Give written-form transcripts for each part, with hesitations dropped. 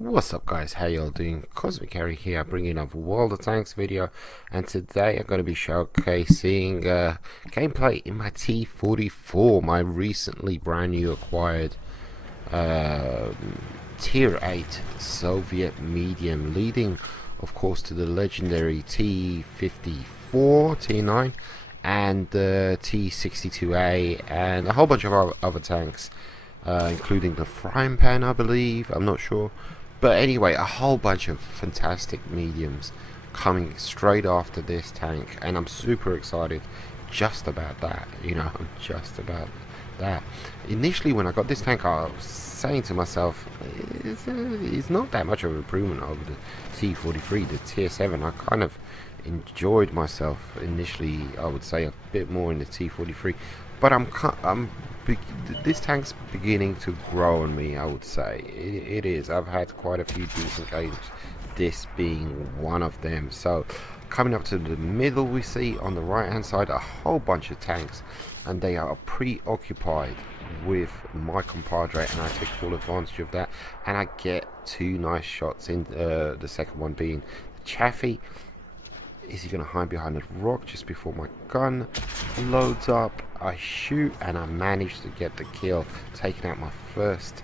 What's up guys, how y'all doing? Cosmic Harry here, bringing another World of Tanks video, and today I'm going to be showcasing gameplay in my T44, my recently brand new acquired uh, Tier 8 Soviet Medium, leading of course to the legendary T54 T9 and the T62A and a whole bunch of other tanks, including the frying pan, I believe, I'm not sure. But anyway, a whole bunch of fantastic mediums coming straight after this tank, and I'm super excited just about that, just about that. Initially when I got this tank, I was saying to myself, it's not that much of an improvement over the T43, the tier 7. I kind of enjoyed myself initially, I would say, a bit more in the T43, but this tank's beginning to grow on me, I would say. It is. I've had quite a few decent games, this being one of them. So coming up to the middle, we see on the right hand side a whole bunch of tanks, and they are preoccupied with my compadre, and I take full advantage of that, and I get two nice shots in, the second one being the Chaffee. Is he going to hide behind a rock just before my gun loads up? I shoot and I manage to get the kill, taking out my first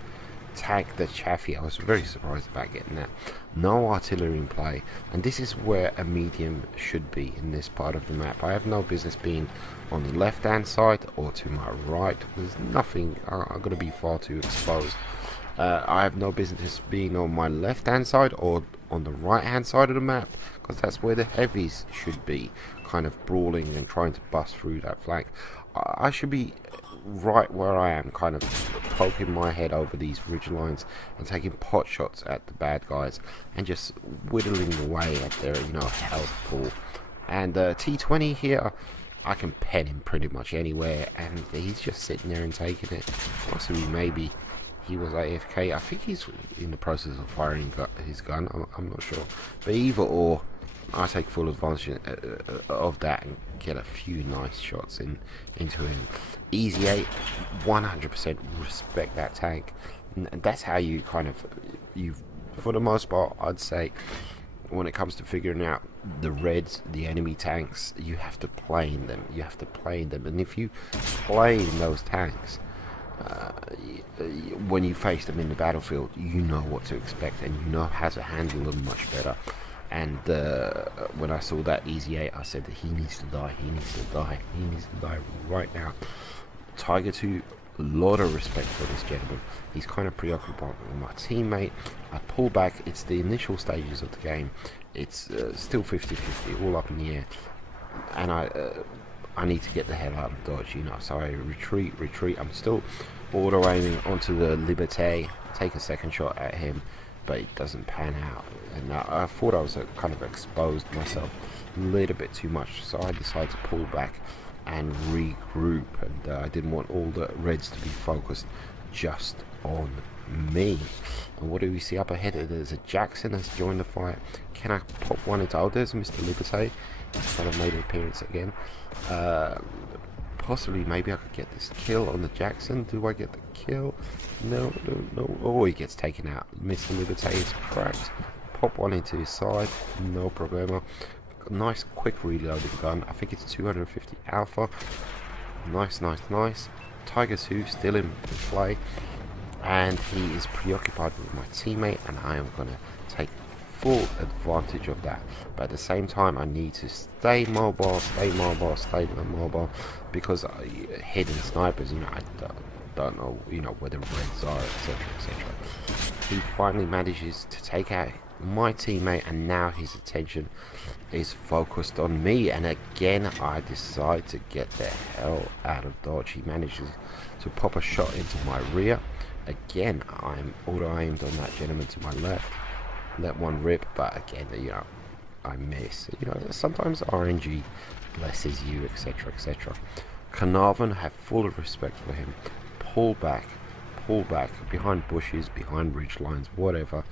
tank, the Chaffee. I was very surprised about getting that. No artillery in play, and this is where a medium should be in this part of the map. I have no business being on the left hand side or to my right. There's nothing, I'm going to be far too exposed. I have no business being on my left hand side or on the right hand side of the map, because that's where the heavies should be, kind of brawling and trying to bust through that flank. I should be right where I am, kind of poking my head over these ridge lines and taking pot shots at the bad guys and just whittling away at their health pool. And T20 here, I can pen him pretty much anywhere, and he's just sitting there and taking it. Possibly maybe he was AFK. I think he's in the process of firing his gun. I'm not sure. But either or, I take full advantage of that and get a few nice shots into him. Easy 8, 100% respect that tank. And that's how you for the most part, I'd say, when it comes to figuring out the reds, the enemy tanks, you have to play in them. You have to play in them. And if you play in those tanks, when you face them in the battlefield, you know what to expect and you know how to handle them much better. And when I saw that easy 8, I said that he needs to die, he needs to die, he needs to die right now. Tiger 2, a lot of respect for this gentleman. He's kind of preoccupied with my teammate. I pull back. It's the initial stages of the game. It's still 50-50, all up in the air, and I need to get the hell out of dodge, so I retreat. I'm still auto aiming onto the Liberté, take a second shot at him, but it doesn't pan out, and I thought I was kind of exposed myself a little bit too much, so I decided to pull back and regroup, and I didn't want all the reds to be focused just on me. And what do we see up ahead? There's a Jackson has joined the fight. Can I pop one into? Oh, there's Mr. Liberté. He's kind of made an appearance again. Possibly, maybe I could get this kill on the Jackson. Do I get the kill? No. Oh, he gets taken out. Mr. Liberté is cracked. Pop one into his side. No problemo. Nice quick reloading gun. I think it's 250 alpha. Nice. Tiger 2 still in play, and he is preoccupied with my teammate, and I am going to take full advantage of that. But at the same time, I need to stay mobile, because hidden snipers, I don't know, where the reds are, etc. He finally manages to take out my teammate, and now his attention is focused on me, and again I decide to get the hell out of dodge. He manages to pop a shot into my rear. Again, I'm auto aimed on that gentleman to my left. Let one rip, but again, I miss. Sometimes RNG blesses you, etc. Carnarvon, have full respect for him. Pull back behind bushes, behind ridge lines, whatever.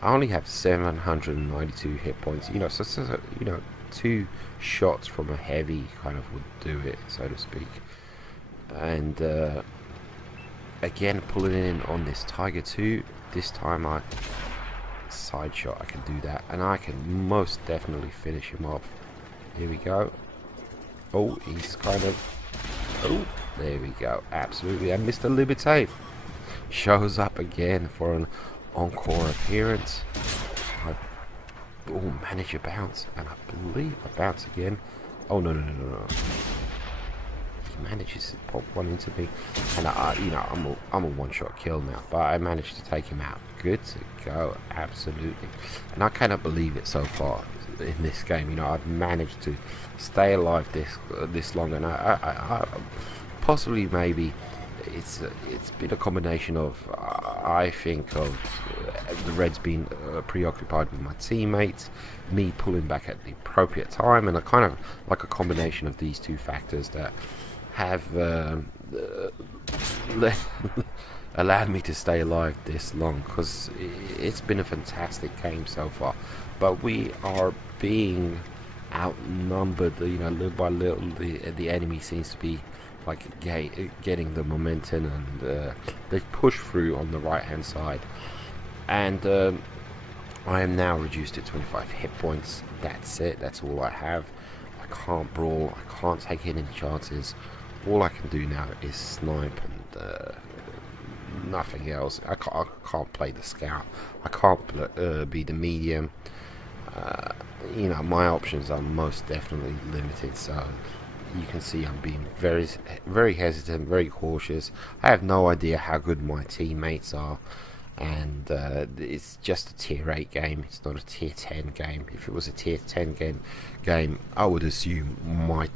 I only have 792 hit points, so two shots from a heavy kind of would do it, so to speak. And again pulling in on this Tiger 2. This time I side shot, I can do that, and I can most definitely finish him off. Here we go. Oh, he's kind of, oh, there we go, absolutely. And Mr. Liberté shows up again for an encore appearance. I manage a bounce, and I believe I bounce again. Oh no. He manages to pop one into me, and you know, I'm a one-shot kill now, but I managed to take him out. Good to go, absolutely. And I cannot believe it so far in this game. You know, I've managed to stay alive this long, and I possibly maybe it's been a combination of I think of the Reds being preoccupied with my teammates, me pulling back at the appropriate time, and a kind of like a combination of these two factors that have allowed me to stay alive this long, because it's been a fantastic game so far. But we are being outnumbered, you know, little by little. The enemy seems to be like getting the momentum, and they've pushed through on the right hand side, and I am now reduced to 25 hit points. That's it, that's all I have. I can't brawl, I can't take any chances. All I can do now is snipe, and nothing else. I can't play the scout, I can't be the medium. You know, my options are most definitely limited, so you can see I'm being very hesitant, very cautious. I have no idea how good my teammates are, and it's just a tier 8 game, it's not a tier 10 game. If it was a tier 10 game, I would assume my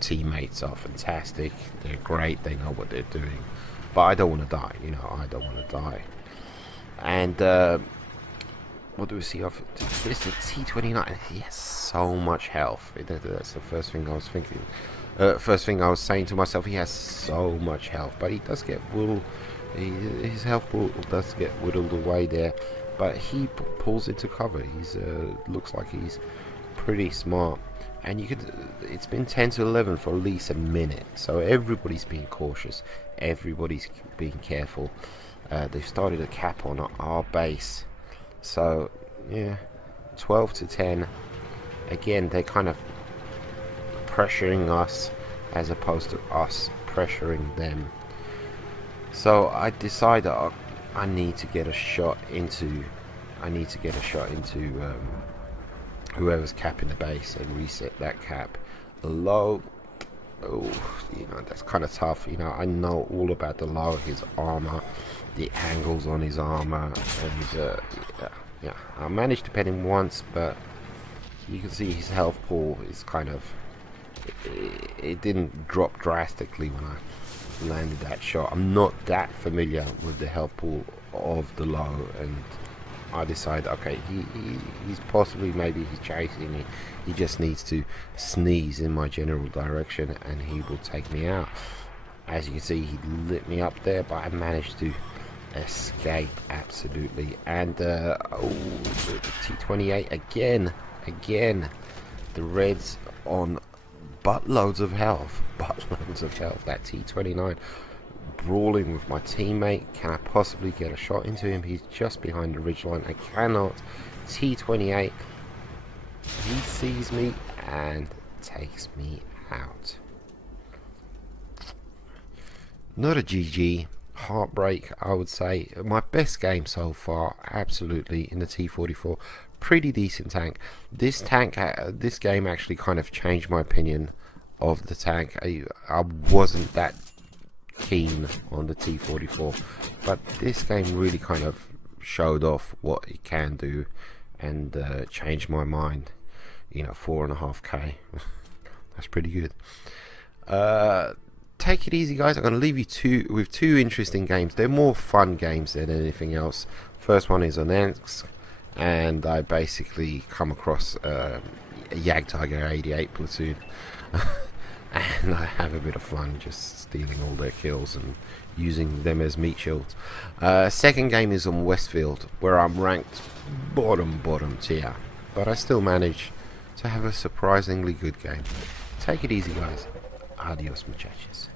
teammates are fantastic, they're great, they know what they're doing, but I don't want to die, you know, I don't want to die. And what do we see of it? It's the T29. He has so much health. That's the first thing I was thinking. First thing I was saying to myself, he has so much health, but he does get whittled. His health pool does get whittled away there, but he pulls into cover. He's looks like he's pretty smart, and you could. It's been 10 to 11 for at least a minute, so everybody's being cautious. Everybody's being careful. They've started a cap on our base. So yeah, 12 to 10. Again, they're kind of pressuring us as opposed to us pressuring them. So I decided I need to get a shot into. Whoever's capping the base and reset that cap low. Oh, you know, that's kind of tough. You know, I know all about the low, his armor, the angles on his armor, and yeah, I managed to pet him once, but you can see his health pool is kind of, it didn't drop drastically when I landed that shot. I'm not that familiar with the health pool of the low, and I decided, okay, he's possibly, maybe he's chasing me. He just needs to sneeze in my general direction and he will take me out. As you can see, he lit me up there, but I managed to escape absolutely. And oh, the T28 again. The Reds on buttloads of health. That T29. Brawling with my teammate. Can I possibly get a shot into him? He's just behind the ridgeline. I cannot. T28, he sees me and takes me out. Not a GG. Heartbreak, I would say. My best game so far, absolutely, in the T44. Pretty decent tank. This game actually kind of changed my opinion of the tank. I wasn't that keen on the T44, but this game really kind of showed off what it can do, and changed my mind. You know, 4.5k. That's pretty good. Take it easy, guys. I'm going to leave you with two interesting games. They're more fun games than anything else. First one is on Ensk, and I basically come across a Jagdtiger 88 platoon. And I have a bit of fun just stealing all their kills and using them as meat shields. Second game is on Westfield, where I'm ranked bottom tier, but I still manage to have a surprisingly good game. Take it easy, guys. Adios, muchachos.